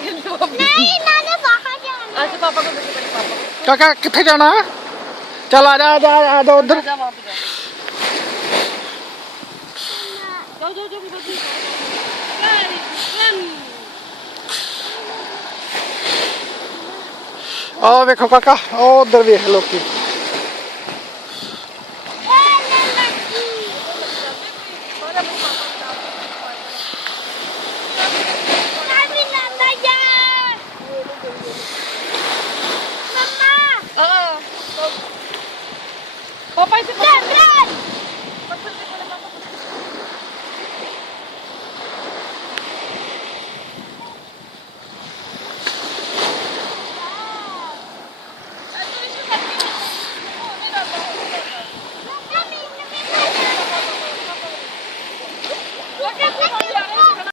ਜਾਵਾਂਗੇ ਨਹੀਂ ਨਾਨੇ ਬਾਹਰ ਜਾਣਾ ਅੱਜ ਪਾਪਾ ਕੋਲ ਦੇਖੇ ਪਾਪਾ ਕਾਕਾ ਕਿੱਥੇ ਜਾਣਾ ਚੱਲ ਆ ਜਾ ਉਧਰ ਜਾ ਵਹਾਂ पे जाओ जाओ जाओ जाओ ਆ ਵੇਖੋ ਕਾਕਾ ਉਹ ਉਧਰ ਵੇਖ ਲੋਕੀ